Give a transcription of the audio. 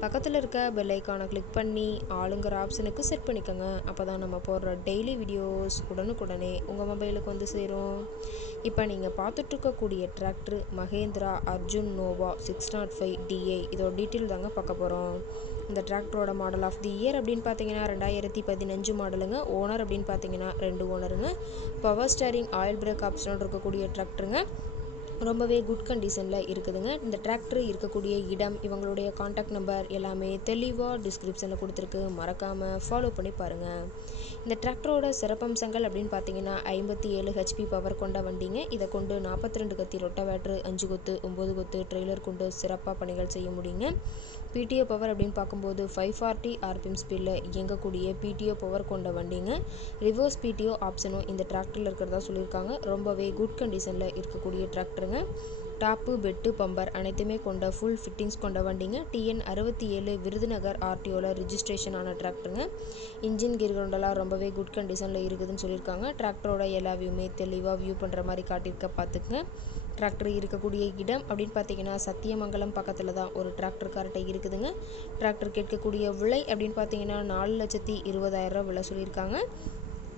பக்கத்தில் இருக்க பெல் ஐக்கானை கிளிக் பண்ணி ஆளுங்கிற ஆப்ஷனுக்கு செட் பண்ணிக்கோங்க. அப்போ தான் நம்ம போடுற டெய்லி வீடியோஸ் உடனுக்குடனே உங்கள் மொபைலுக்கு வந்து சேரும். இப்போ நீங்கள் பார்த்துட்ருக்கக்கூடிய tractor Mahindra Arjun Novo six naught five DA இதோட டீட்டெயில் தாங்க பார்க்க போகிறோம் இந்த டிராக்டரோட மாடல் ஆஃப் தி இயர் அப்படின்னு பார்த்தீங்கன்னா ரெண்டாயிரத்தி பதினஞ்சு மாடலுங்க ஓனர் அப்படின்னு பார்த்தீங்கன்னா ரெண்டு ஓனருங்க பவர் ஸ்டேரிங் ஆயில் பிரேக் ஆப்ஷனோட இருக்கக்கூடிய டிராக்டருங்க ரொம்பவே குட் கண்டிஷனில் இருக்குதுங்க. இந்த டிராக்டர் இருக்கக்கூடிய இடம் இவங்களுடைய காண்டாக்ட் நம்பர் எல்லாமே தெளிவாக டிஸ்கிரிப்ஷனில் கொடுத்துருக்கு. மறக்காமல் ஃபாலோ பண்ணி பாருங்கள் இந்த டிராக்டரோட சிறப்பம்சங்கள் அப்படின்னு பார்த்தீங்கன்னா ஐம்பத்தி ஏழு ஹெச்பி பவர் கொண்ட வண்டிங்க. இதை கொண்டு நாற்பத்தி ரெண்டு கத்தி ரொட்டவேட்ரு அஞ்சு கொத்து ஒம்பது கொத்து ட்ரெய்லர் கொண்டு சிறப்பாக பணிகள் செய்ய முடியுங்க. பிடிஓ பவர் அப்படின்னு பார்க்கும்போது ஃபைவ் ஃபார்ட்டி ஆர்பிஎம் ஸ்பீடில் இயங்கக்கூடிய பிடிஓ பவர் கொண்ட வண்டிங்க. ரிவர்ஸ் பிடிஓ ஆப்ஷனும் இந்த டிராக்டரில் இருக்கிறதா சொல்லியிருக்காங்க. ரொம்பவே குட் கண்டிஷனில் இருக்கக்கூடிய டிராக்டருங்க டாப்பு பெட்டு பம்பர் அனைத்துமே கொண்ட ஃபுல் ஃபிட்டிங்ஸ் கொண்ட வண்டிங்க. டிஎன் அறுபத்தி ஏழு விருதுநகர் ஆர்டிஓவில் ரிஜிஸ்ட்ரேஷன் ஆன டிராக்டருங்க இன்ஜின் கீர்கொண்டெல்லாம் ரொம்பவே குட் கண்டிஷனில் இருக்குதுன்னு சொல்லியிருக்காங்க. டிராக்டரோட எல்லா வியூமே தெளிவாக வியூ பண்ணுற மாதிரி காட்டியிருக்க பார்த்துக்குங்க டிராக்டர் இருக்கக்கூடிய இடம் அப்படின்னு பார்த்தீங்கன்னா சத்தியமங்கலம் பக்கத்தில் தான் ஒரு டிராக்டர் கார்ட்டை இருக்குதுங்க. டிராக்டர் கேட்கக்கூடிய விலை அப்படின்னு பார்த்தீங்கன்னா நாலு லட்சத்தி இருபதாயிரரூவா விலை சொல்லியிருக்காங்க.